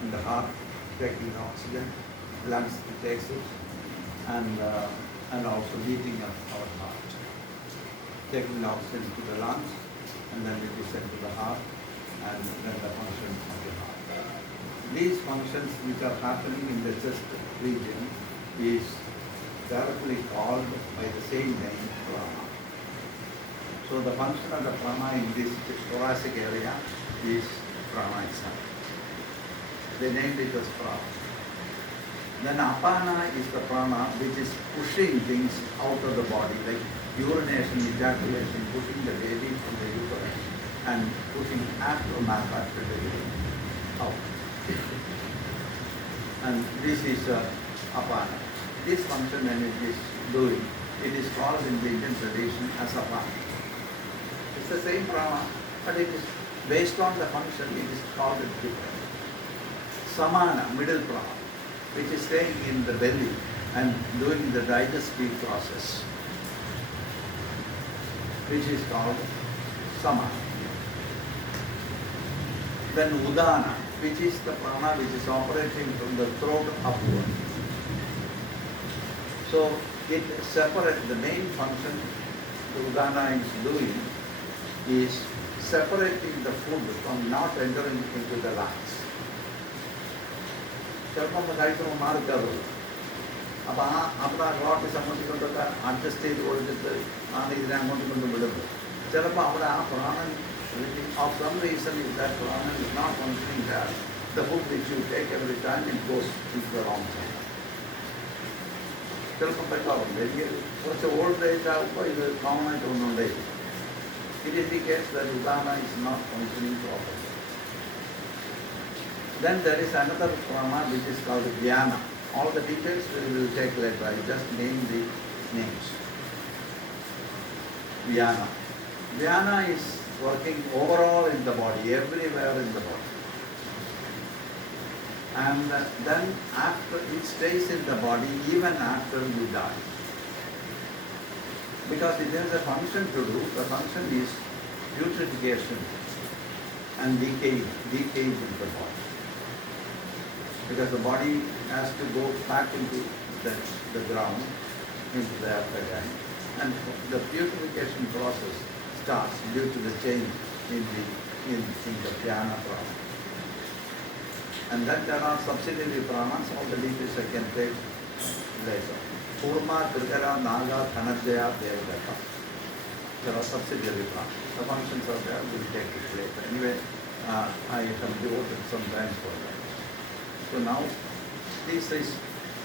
and the heart taking oxygen, lungs takes it, and also beating of our heart. Taking oxygen to the lungs, and then it is sent to the heart, and then the function of the heart. These functions which are happening in the chest region is directly called by the same name, prana. So the function of the prana in this thoracic area is prana itself. They named it as prana. Then apana is the prana which is pushing things out of the body, like urination, ejaculation, pushing the baby from the uterus and pushing aftermath after the urine out. And this is apana. This function when it is doing, it is called in the Indian tradition as apana. It's the same prana, but it is based on the function, it is called different. Samana, middle prana, which is staying in the belly and doing the digestive process, which is called samana. Then udana, which is the prana which is operating from the throat upward. So it separates, the main function the udana is doing is separating the food from not entering into the lungs. ചിലപ്പോൾ കഴിക്കുമ്പോൾ മാറിക്കാറുള്ളൂ. അപ്പോൾ അവിടെ അങ്ങോട്ട് സംബന്ധിക്കൊണ്ടൊക്കെ adjust ചെയ്ത് കൊടുത്തിട്ട് ആണ് ഇതിനെ അങ്ങോട്ടും കൊണ്ടും വിടുന്നത്. ചിലപ്പോൾ അവിടെ ആ പ്രാണൻ of some reason if that prana is not functioning there, the food which you take every time it goes into the wrong side. ചിലപ്പോൾ പറ്റാറുണ്ട്. എനിക്ക് കുറച്ച് ഓൾഡ് ഏജ് ആകുമ്പോൾ ഇത് കോമൺ ആയിട്ട് ഒന്നുണ്ടേ. It indicates that udana is not functioning properly. Then there is another prana which is called dhyana. All the details we will take later. I just name the names. Dhyana. Dhyana is working overall in the body, everywhere in the body. And then after it stays in the body even after you die. Because it has a function to do. The function is putrefaction and decay in the body. Because the body has to go back into the ground, into the afterghan, and the purification process starts due to the change in the dhyana prana. And then there are subsidiary pranas, all the details I can take later. Kurma, Trigara, Naga, Dhanarjaya, Devagata. There are subsidiary pranas. The functions are there, we will take it later. Anyway, I have devoted some time for that. So now, this is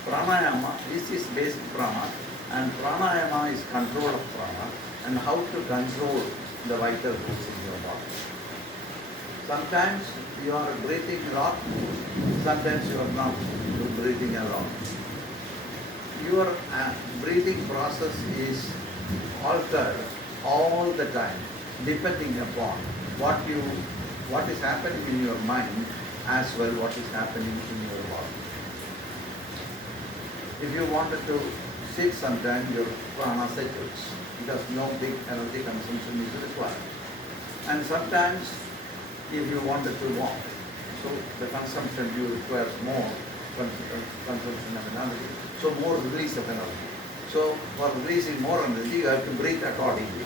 pranayama, this is basic prana, and pranayama is control of prana, and how to control the vital force in your body. Sometimes you are breathing a lot, sometimes you are not breathing a lot. Your breathing process is altered all the time, depending upon what is happening in your mind as well what is happening in your body. If you wanted to sit sometime, your prana settles because no big energy consumption is required. And sometimes if you wanted to walk, so the consumption you require more consumption of energy, so more release of energy. So for releasing more energy, you have to breathe accordingly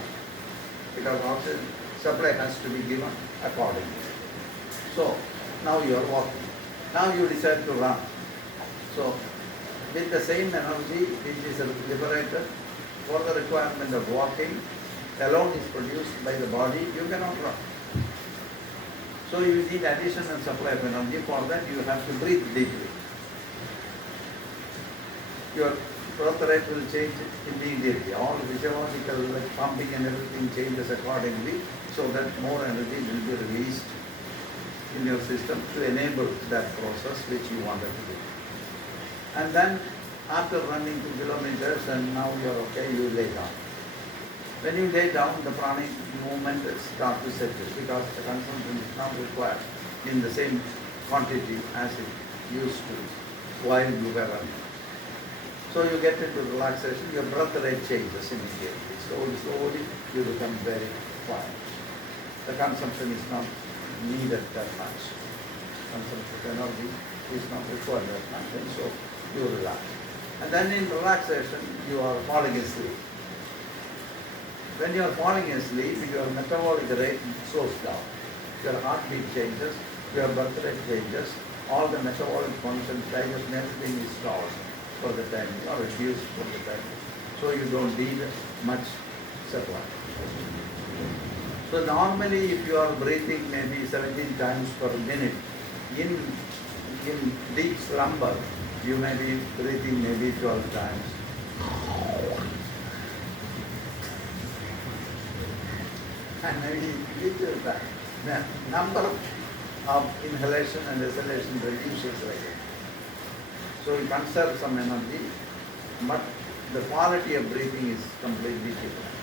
because oxygen supply has to be given accordingly. So now you are walking. Now you decide to run. So with the same energy which is liberated for the requirement of walking alone is produced by the body, you cannot run. So you need additional supply of energy. For that you have to breathe deeply. Your growth rate will change immediately. All physiological pumping and everything changes accordingly so that more energy will be released in your system to enable that process which you wanted to do. And then after running 2 kilometers and now you are okay, you lay down. When you lay down, the pranic movement starts to settle because the consumption is not required in the same quantity as it used to while you were running. So you get into relaxation, your breath rate changes immediately. Slowly you become very quiet. The consumption is not needed that much. consumption of energy is not required that much, and so you relax. And then in relaxation, you are falling asleep. When you are falling asleep, your metabolic rate slows down. Your heartbeat changes, your birth rate changes, all the metabolic functions, digestion, everything is stalled for the time, or reduced for the time. So you don't need much supply. So normally if you are breathing maybe 17 times per minute, in deep slumber, you may be breathing maybe 12 times. And maybe little time. The number of inhalation and exhalation reduces like that. So you conserve some energy, but the quality of breathing is completely different.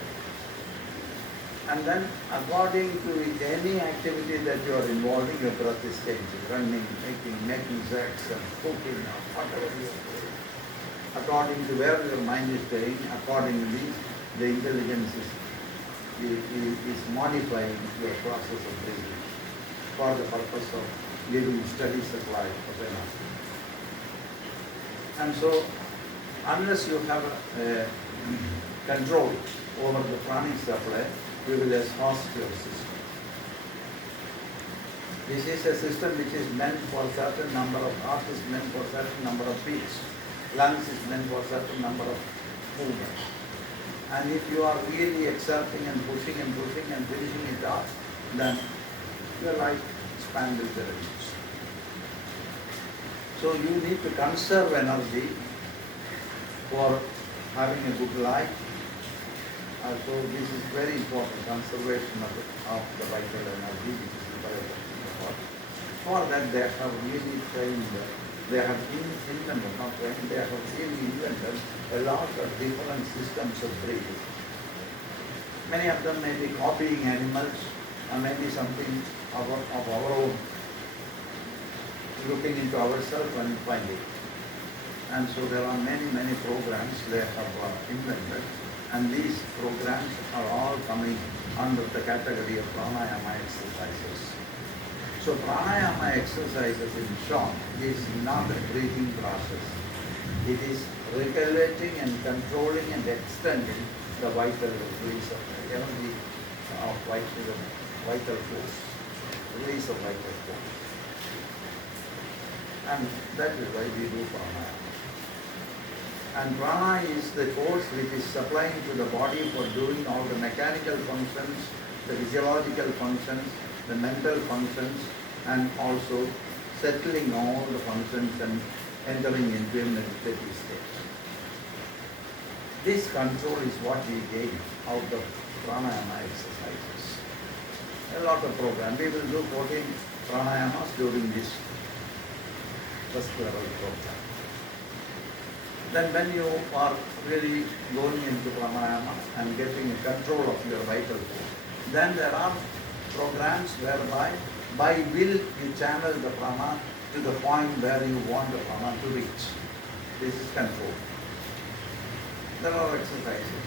And then according to any activity that you are involving, your breath is changing, running, making sex and cooking or whatever you are doing. According to where your mind is staying, accordingly the intelligence is modifying your process of breathing for the purpose of giving steady supply of energy. And so, unless you have control over the pranic supply, you will exhaust your system. This is a system which is meant for certain number of heart is meant for certain number of beats. Lungs is meant for certain number of movements. And if you are really exerting and pushing and finishing it off, then your life span will be reduced. So you need to conserve energy for having a good life. So this is very important, conservation of the vital energy, which is the body. For that they have really trained, they have invented, not trained, they have really invented a lot of different systems of breathing. Many of them may be copying animals, or maybe something of our own, looking into ourselves and finding. And so there are many programs they have invented, and these programs are all coming under the category of pranayama exercises. So pranayama exercises in short is not a breathing process. It is regulating and controlling and extending the vital release of energy of vital force, release of vital force. And that is why we do pranayama. And prana is the force which is supplying to the body for doing all the mechanical functions, the physiological functions, the mental functions, and also settling all the functions and entering into a meditative state. This control is what we gain out of pranayama exercises. A lot of programs. We will do 14 pranayamas during this first level program. Then when you are really going into pranayama and getting control of your vital force, then there are programs whereby by will you channel the prana to the point where you want the prana to reach. This is control. There are exercises.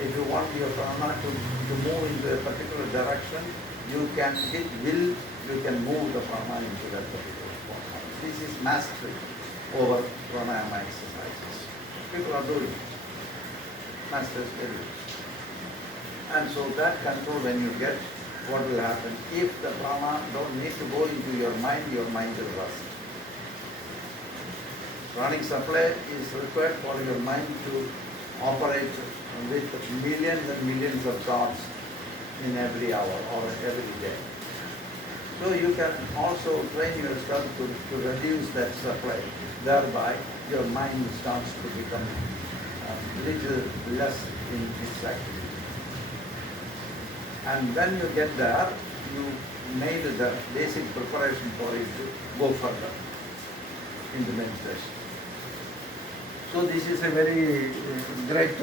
If you want your prana to move into a particular direction, you can hit will, you can move the prana into that particular spot. This is mastery over pranayama exercises. People are doing it. Masters will. And so that control when you get, what will happen? If the prana don't need to go into your mind will rust. Pranic supply is required for your mind to operate with millions and millions of thoughts in every hour or every day. So you can also train yourself to reduce that supply. Thereby, your mind starts to become little less in its activity. And when you get there, you made the basic preparation for it to go further into meditation. So this is a very great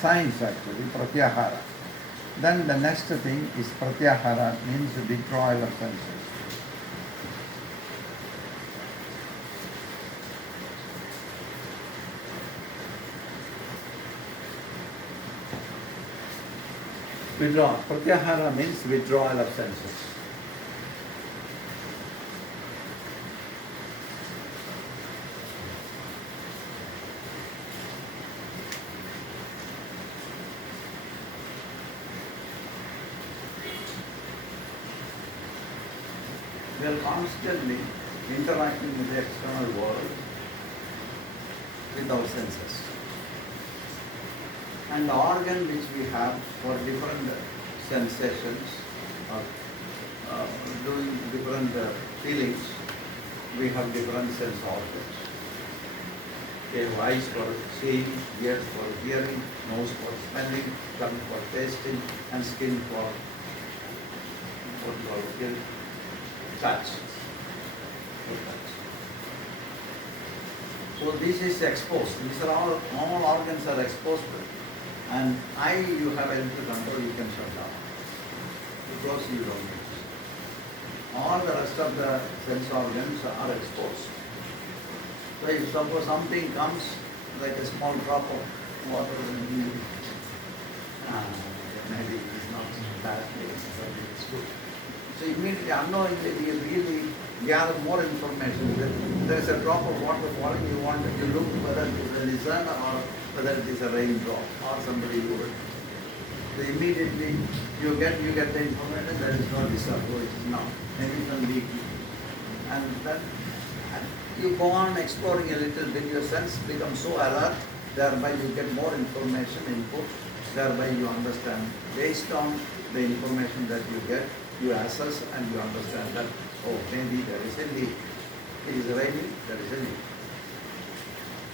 science actually, pratyahara. Then the next thing is pratyahara, means withdrawal of senses. Withdraw. Pratyahara means withdrawal of senses. We are constantly interacting with the external world with our senses. And the organ which we have for different sensations or doing different feelings, we have different sense organs. We have eyes for seeing, ears for hearing, nose for smelling, tongue for tasting, and skin for what we call touch. So this is exposed. These are all organs are exposed. And eye you have anything to control, you can shut down. Because you don't need it. All the rest of the sense organs are exposed. So if suppose something comes like a small drop of water, maybe it's not bad, maybe it's good. So immediately, unknowingly, you really gather more information. There is a drop of water falling, you look whether it is a lizard or whether it is a raindrop or somebody who will. So immediately you get the information that is not lizard, or it is not. Maybe some leaking. And then you go on exploring a little bit, your sense becomes so alert, thereby you get more information input, thereby you understand. Based on the information that you get, you assess and you understand that, oh, maybe there is a leak. It is raining, there is a leak.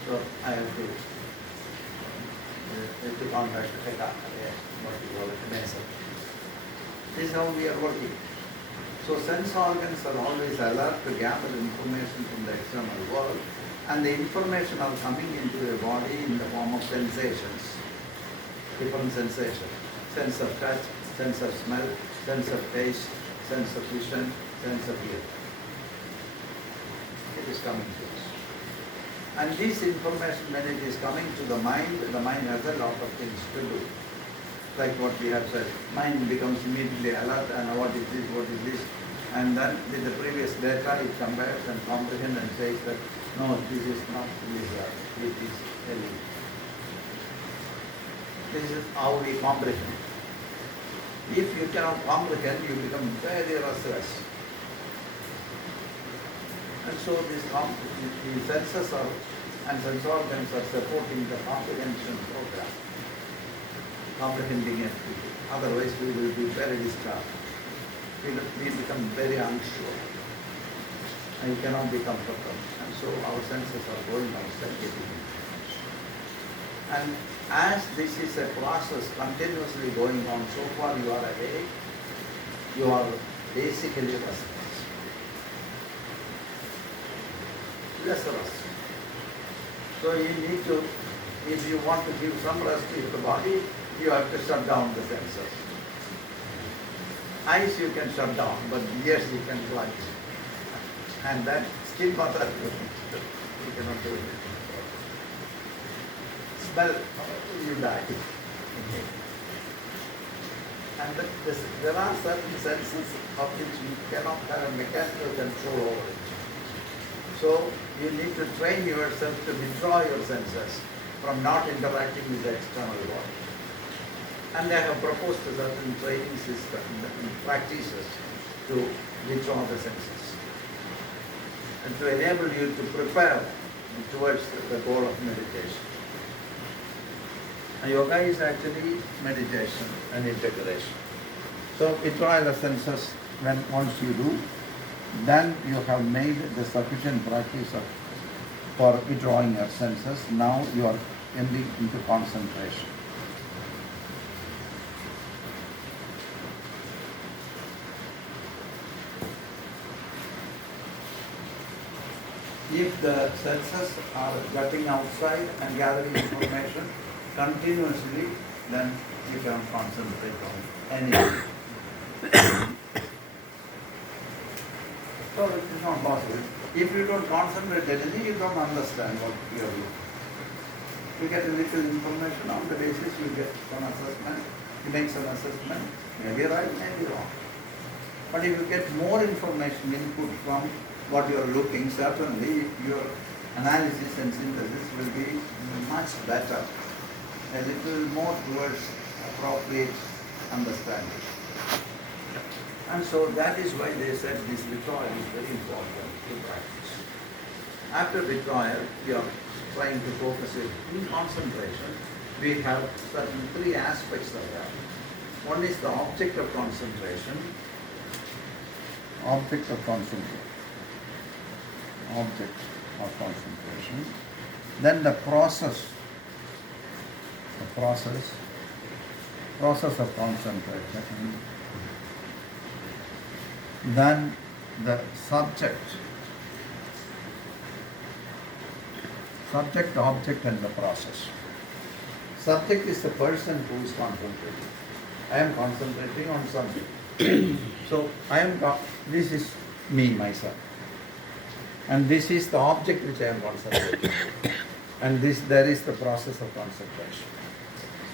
So I have to contact what you call it, mason. This is how we are working. So sense organs are always alert to gather information from the external world, and the information are coming into the body in the form of sensations, different sensations. Sense of touch, sense of smell, sense of taste, sense of vision, sense of hearing. It is coming to us. And this information, when it is coming to the mind has a lot of things to do. Like what we have said, mind becomes immediately alert and what is this? And then with the previous data, it compares and comprehends and says that, no, this is not lizard, it is a leaf. This is how we comprehend. If you cannot comprehend, you become very restless. And so the senses and sense organs are supporting the comprehension program, comprehending everything. Otherwise, we will be very disturbed. We become very unsure. And you cannot be comfortable. And so our senses are going outside getting information. And as this is a process continuously going on, so far you are awake, you are basically restless. Restless. So you need to, if you want to give some rest to the body, you have to shut down the senses. Eyes you can shut down, but ears you can plunge. And then skin butter, you cannot do it. Smell, you die. And there are certain senses of which you cannot have a mechanical control over it. So you need to train yourself to withdraw your senses from not interacting with the external world. And they have proposed a certain training system, practices to withdraw the senses and to enable you to prepare towards the goal of meditation. And yoga is actually meditation and integration. So withdraw the senses once you do, then you have made the sufficient practice for withdrawing your senses. Now you are ending into concentration. If the senses are getting outside and gathering information continuously, then you can concentrate on anything. So it is not possible. If you don't concentrate anything, you don't understand what you are doing. You get a little information, on the basis you get some assessment, he makes an assessment, maybe right, maybe wrong. But if you get more information input from what you are looking, certainly your analysis and synthesis will be much better, a little more towards appropriate understanding. And so that is why they said this withdrawal is very important to practice. After withdrawal, we are trying to focus it in concentration. We have certain three aspects of that. One is the object of concentration. Object of concentration. Then the process of concentration. Then the subject, object and the process. Subject is the person who is concentrating. I am concentrating on something. So this is me, myself. And this is the object which I am concentrating. And there is the process of concentration.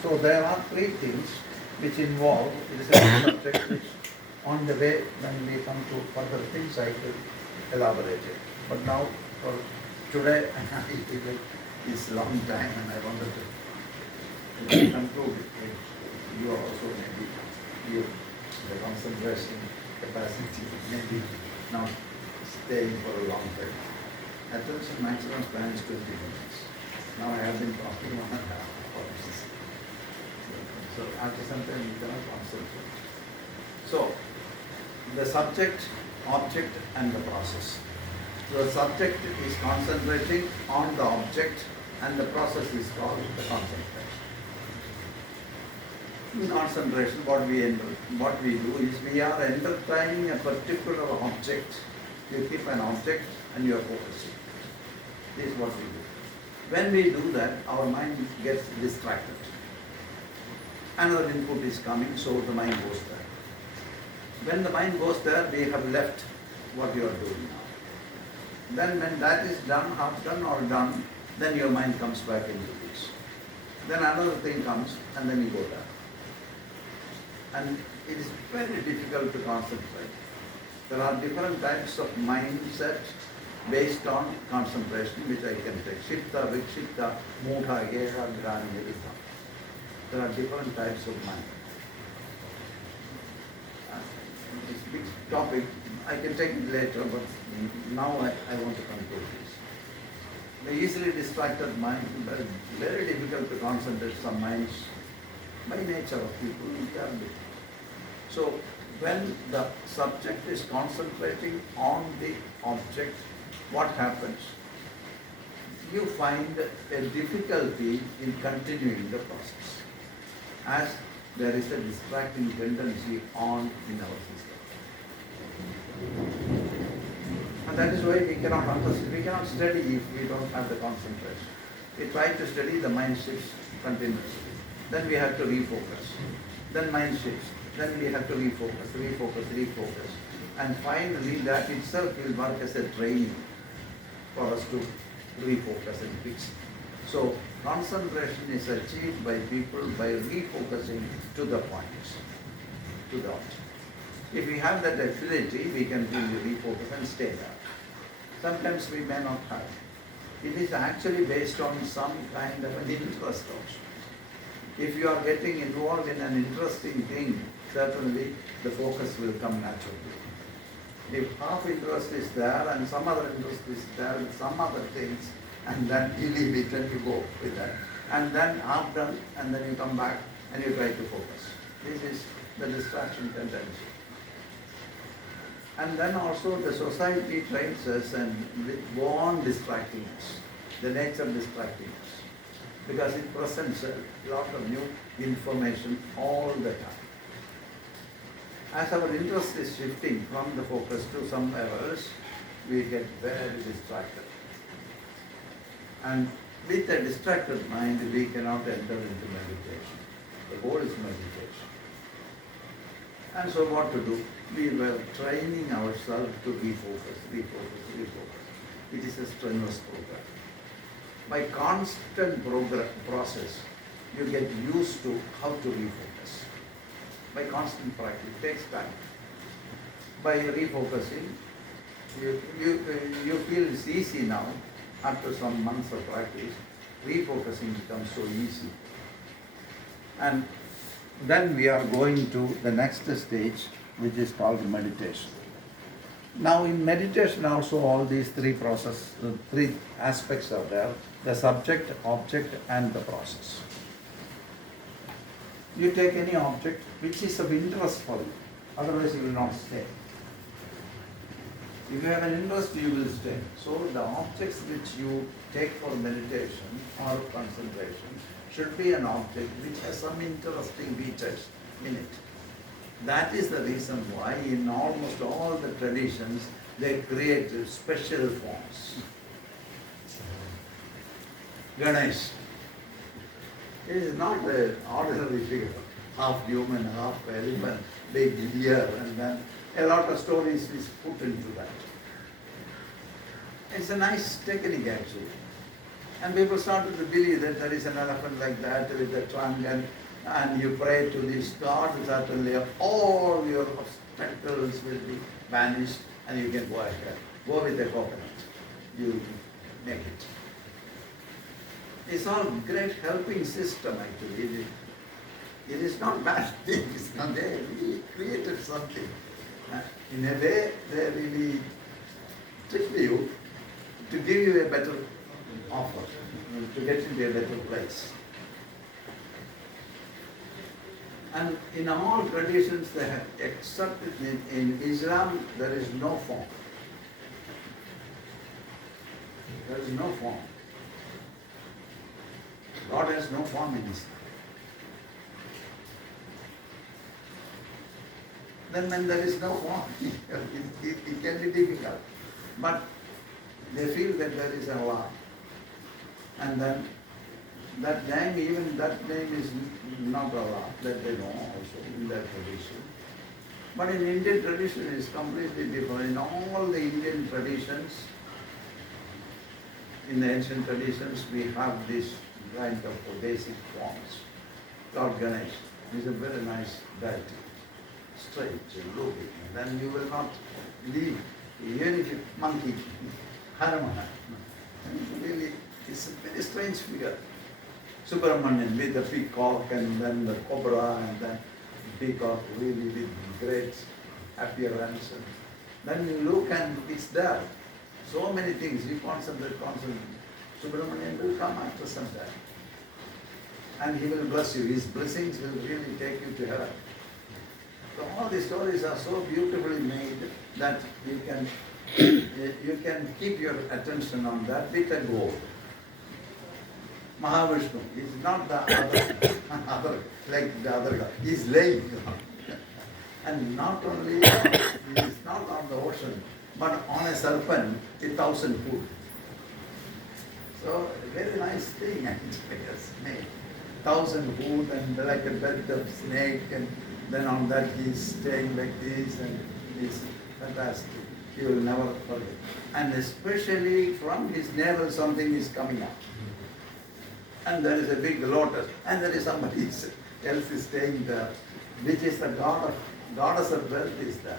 So there are three things which involve, it is a subject which on the way when we come to further things I will elaborate it. But now for today it's a long time and I wanted to conclude it. You are also maybe the concentration capacity maybe not staying for a long time. Attention maximum span is 20 minutes. Now I have been talking 1.5 hours. So after some time you cannot concentrate. So the subject, object and the process. So the subject is concentrating on the object and the process is called the concentration. In concentration, what we do is we are entertaining a particular object. You keep an object and you are focusing. This is what we do. When we do that, our mind gets distracted. Another input is coming, so the mind goes there. When the mind goes there, we have left what you are doing now. Then when that is done, half done or done, then your mind comes back into this. Then another thing comes and then you go there. And it is very difficult to concentrate. There are different types of mindset based on concentration, which I can take. Chitta, Vikshita, Mudha, Gera, Grani, Vedita. There are different types of mind. It's a big topic. I can take it later, but now I want to conclude this. The easily distracted mind, very, very difficult to concentrate. Some minds, by nature of people, can be. So when the subject is concentrating on the object, what happens? You find a difficulty in continuing the process, as there is a distracting tendency on in our system. And that is why we cannot understand, we cannot study if we don't have the concentration. We try to study, the mind shifts continuously. Then we have to refocus. Then mind shifts. Then we have to refocus. And finally that itself will work as a training for us to refocus and fix. So concentration is achieved by people by refocusing to the points, to the object. If we have that ability, we can really refocus and stay there. Sometimes we may not have. It is actually based on some kind of an interest also. If you are getting involved in an interesting thing, certainly the focus will come naturally. If half interest is there and some other interest is there with some other things, and then you leave it and you go with that. And then half done, and then you come back and you try to focus. This is the distraction tendency. And then also the society trains us and go on distracting us, the nature distracting us, because it presents a lot of new information all the time. As our interest is shifting from the focus to somewhere else, we get very distracted. And with a distracted mind, we cannot enter into meditation. The goal is meditation. And so what to do? We were training ourselves to refocus. It is a strenuous program. By constant process, you get used to how to refocus. by constant practice. It takes time. By refocusing, you feel it's easy now. After some months of practice, refocusing becomes so easy. And then we are going to the next stage, which is called meditation. Now in meditation also all these three aspects are there: the subject, object and the process. You take any object which is of interest for you, otherwise you will not stay. If you have an interest, you will stay. So the objects which you take for meditation or concentration should be an object which has some interesting features in it. That is the reason why in almost all the traditions they create special forms. Ganesh. It is not an ordinary figure, half human, half elephant, big ear, and then a lot of stories is put into that. It's a nice technique actually. And people started to believe that there is an elephant like that with a trunk, and you pray to this God, certainly all your obstacles will be vanished and you can go ahead. Go with the coconut. You make it. It's all great helping system actually. It is not bad things. They really created something. In a way, they really tricked you to give you a better offer, to get into a better place. And in all traditions they have accepted, in Islam there is no form. There is no form. God has no form in Islam. Then when there is no form, it can be difficult. But they feel that there is Allah. And then that name, even that name is not Allah, that they know also in that tradition. But in Indian tradition it is completely different. In all the Indian traditions, in the ancient traditions, we have this kind of basic forms. Lord Ganesh is a very nice deity, straight, looking, and then you will not leave, even if you monkey, harmonize. Really, it's a very strange figure. Subramanian with the peacock and then the cobra and then the peacock really with great appearance. And then you look and it's there. So many things, you concentrate. Subramanian will come after some time. And he will bless you. His blessings will really take you to heaven. So all these stories are so beautifully made that you can keep your attention on that with a goal. Mahavishnu is not the other like the other guy. He is laying. And not only, he is not on the ocean, but on a serpent, 1,000 foot. So, a very nice thing actually has made. 1,000 foot and like a bed of snake, and then on that he is staying like this, and it's fantastic. You will never forget. And especially from his navel something is coming out. And there is a big lotus, and there is somebody else is staying there, which is the goddess of wealth is there.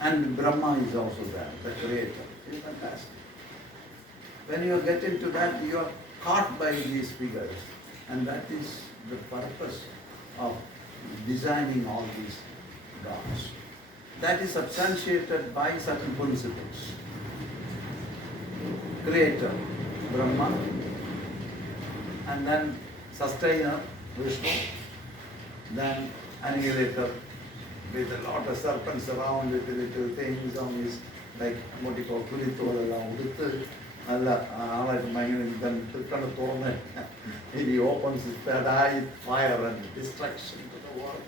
And Brahma is also there, the creator. It's fantastic. When you get into that, you are caught by these figures, and that is the purpose of designing all these gods. That is substantiated by certain principles. Creator, Brahma, and then sustainer, Vishnu, then annihilator with a lot of serpents around with little things on his, like what you call kulitol around with the he opens his third eye, fire and destruction to the world.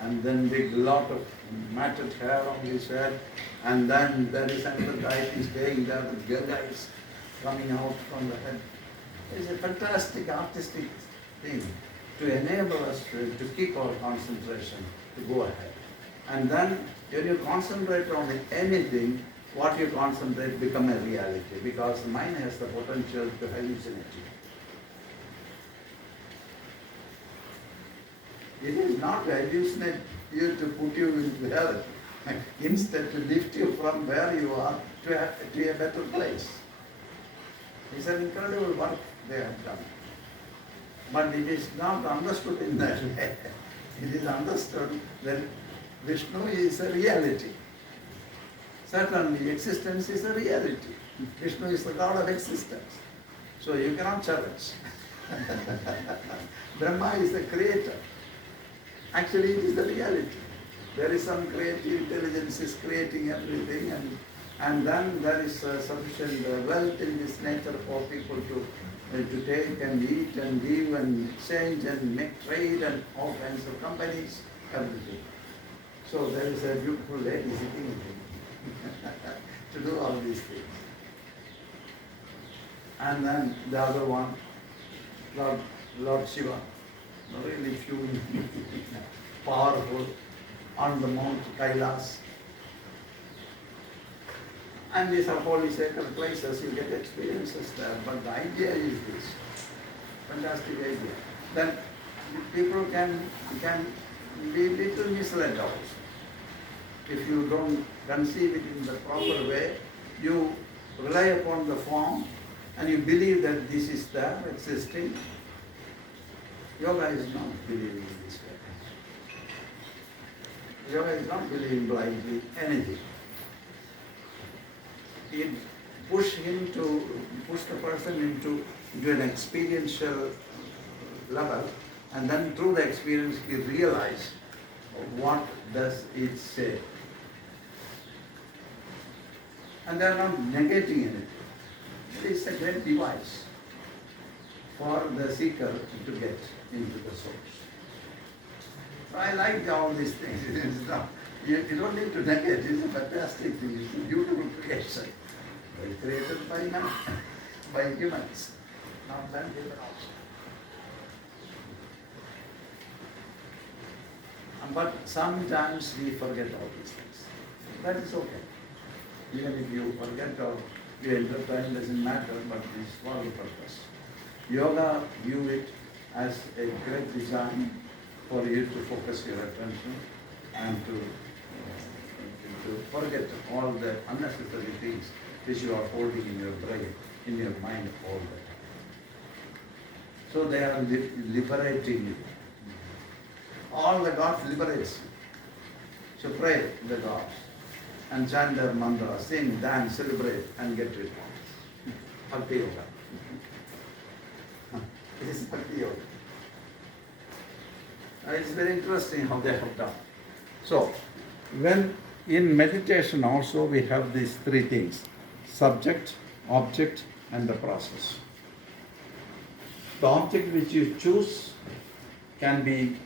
And then big lot of matted hair on his head, and then there is another deity staying there with Gagas coming out from the head. It's a fantastic artistic thing to enable us to keep our concentration, to go ahead. And then when you concentrate on anything, what you concentrate become a reality, because the mind has the potential to hallucinate you. It is not to hallucinate you to put you into hell. Instead, to lift you from where you are to a better place. It's an incredible work they have done. But it is not understood in that way. It is understood that Vishnu is a reality. Certainly, existence is a reality. Vishnu is the God of existence. So you cannot challenge. Brahma is the creator. Actually, it is the reality. There is some creative intelligence is creating everything, and then there is sufficient wealth in this nature for people to take and eat and live and exchange and make trade and all kinds of companies, everything. So there is a beautiful lady sitting to do all these things. And then the other one, Lord Shiva, really huge, powerful, on the Mount Kailas. And these are holy sacred places, you get experiences there, but the idea is this, fantastic idea. Then people can be little misled also. If you don't conceive it in the proper way, you rely upon the form and you believe that this is there, existing. Yoga is not believing in this way. Yoga is not believing blindly anything. It push the person into an experiential level, and then through the experience he realize what does it say. And they are not negating anything. It is a great device for the seeker to get into the source. So I like all these things. It's not, you don't need to negate. It's a fantastic thing. It's a beautiful creation. It's created by man, by humans, not man given also. But sometimes we forget all these things. That is okay. Even if you forget or you entertain, doesn't matter, but it is for the purpose. Yoga view it as a great design for you to focus your attention and to forget all the unnecessary things which you are holding in your brain, in your mind all the time. So they are liberating you. All the gods liberates you. So pray the gods and chant their mantra, sing, dance, celebrate and get rid. Bhakti Yoga. It is Bhakti Yoga. It's very interesting how they have done. So, when in meditation also we have these three things: subject, object and the process. The object which you choose can be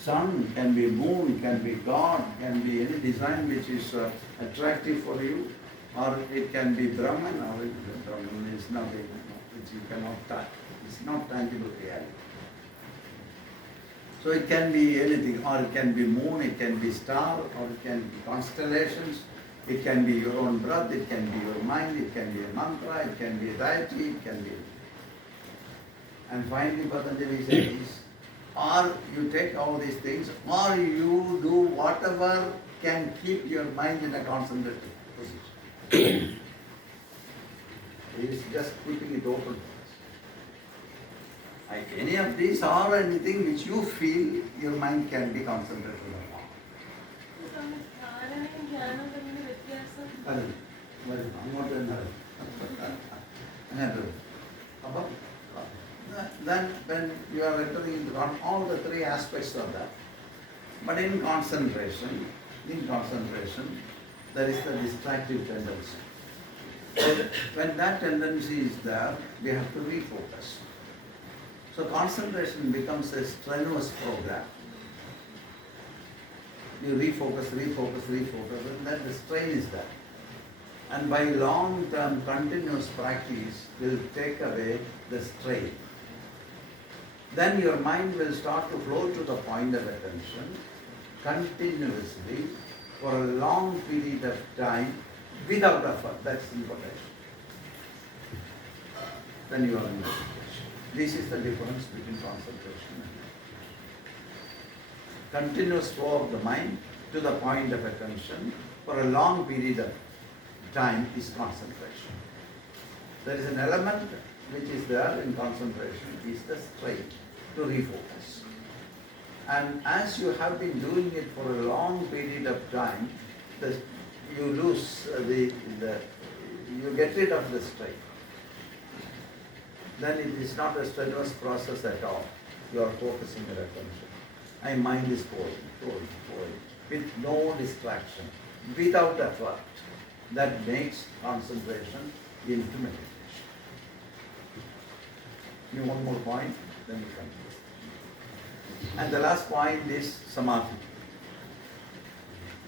sun, can be moon, can be God, can be any design which is attractive for you, or it can be Brahman, or Brahman is nothing which you cannot touch. It's not tangible reality. So it can be anything, or it can be moon, it can be star, or it can be constellations, it can be your own breath, it can be your mind, it can be a mantra, it can be a deity, it can be... And finally Patanjali says, or you take all these things, or you do whatever can keep your mind in a concentrated position. He is just keeping it open. Like any of these or anything which you feel your mind can be concentrated upon. Then when you are entering into all the three aspects of that, but in concentration, there is the distractive tendency. So when that tendency is there, we have to refocus. So concentration becomes a strenuous program. You refocus, and then the strain is there. And by long-term continuous practice will take away the strain. Then your mind will start to flow to the point of attention continuously for a long period of time without effort. That's important. Then you are in meditation. This is the difference between concentration and meditation. continuous flow of the mind to the point of attention for a long period of time is concentration. There is an element which is there in concentration is the strain to refocus. And as you have been doing it for a long period of time, you lose you get rid of the strain. Then it is not a strenuous process at all. You are focusing your attention. And mind is flowing, with no distraction, without effort. That makes concentration into meditation. You want one more point? Then we continue. And the last point is samadhi.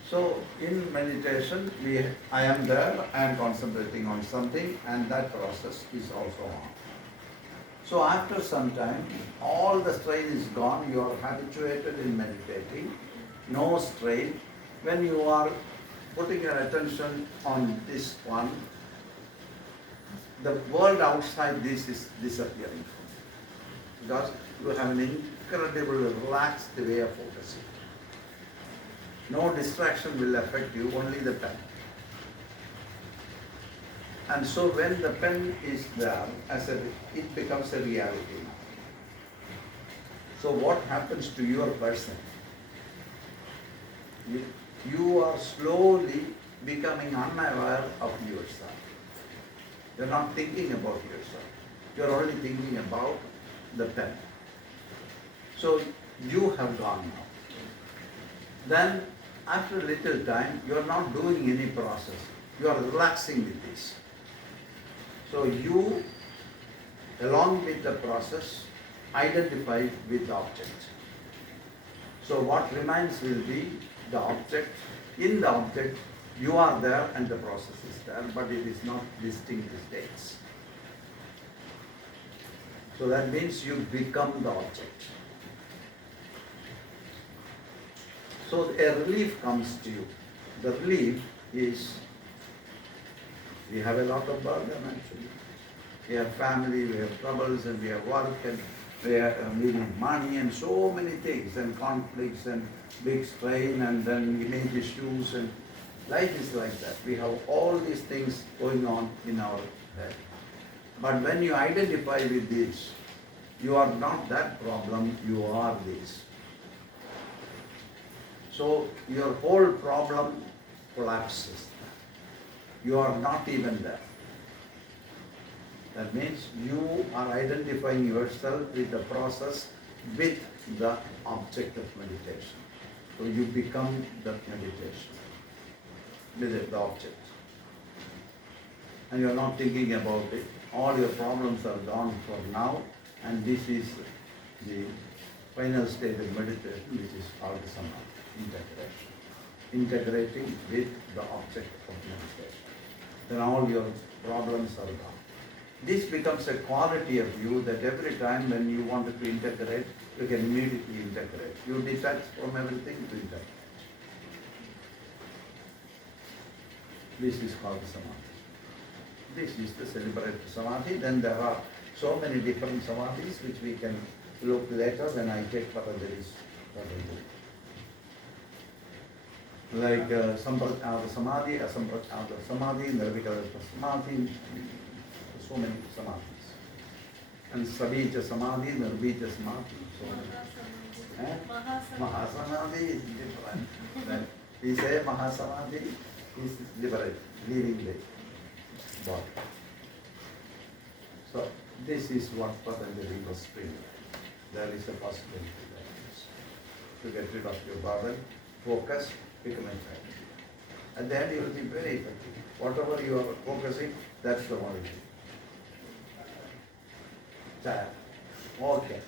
So in meditation, I am there, I am concentrating on something, and that process is also on. So after some time, all the strain is gone, you are habituated in meditating, no strain. When you are putting your attention on this one, the world outside this is disappearing because you have an incredibly relaxed way of focusing. No distraction will affect you, only the pen. And so when the pen is there, it becomes a reality now. So what happens to your person? You are slowly becoming unaware of yourself. You're not thinking about yourself. You're only thinking about the pen. So you have gone now. Then after a little time, you're not doing any process. You are relaxing with this. So you, along with the process, identify with the object. So what remains will be the object. In the object, you are there and the process is there, but it is not distinct states. So that means you become the object. So a relief comes to you. The relief is, we have a lot of burden actually. We have family, we have troubles, and we have work, and we need money, and so many things, and conflicts, and big strain, and then image issues, and life is like that. We have all these things going on in our head. But when you identify with this, you are not that problem, you are this. So your whole problem collapses. You are not even there. That means you are identifying yourself with the process, with the object of meditation. So you become the meditation with the object. And you are not thinking about it. All your problems are gone for now, and this is the final state of meditation, which is called samadhi, integration. Integrating with the object of meditation. Then all your problems are gone. This becomes a quality of you that every time when you wanted to integrate, you can immediately integrate. You detach from everything to integrate. This is called samadhi. This is the celebrated samadhi. Then there are so many different samadhis which we can look later when I take Patanjali's Patanjali. Like Samprajnata Samadhi, Asamprajnata Samadhi, Nirvikalpa Samadhi, so many samadhis. And Sabija Samadhi, Nirvija Samadhi, so many. Mahasamadhi is different. Then we say Mahasamadhi is liberate, leaving the body. So this is what Patanjali was bringing. There is a possibility to get rid of your burden, focus, become effective. At the end you will be very effective. Whatever you are focusing, that's the one. Okay.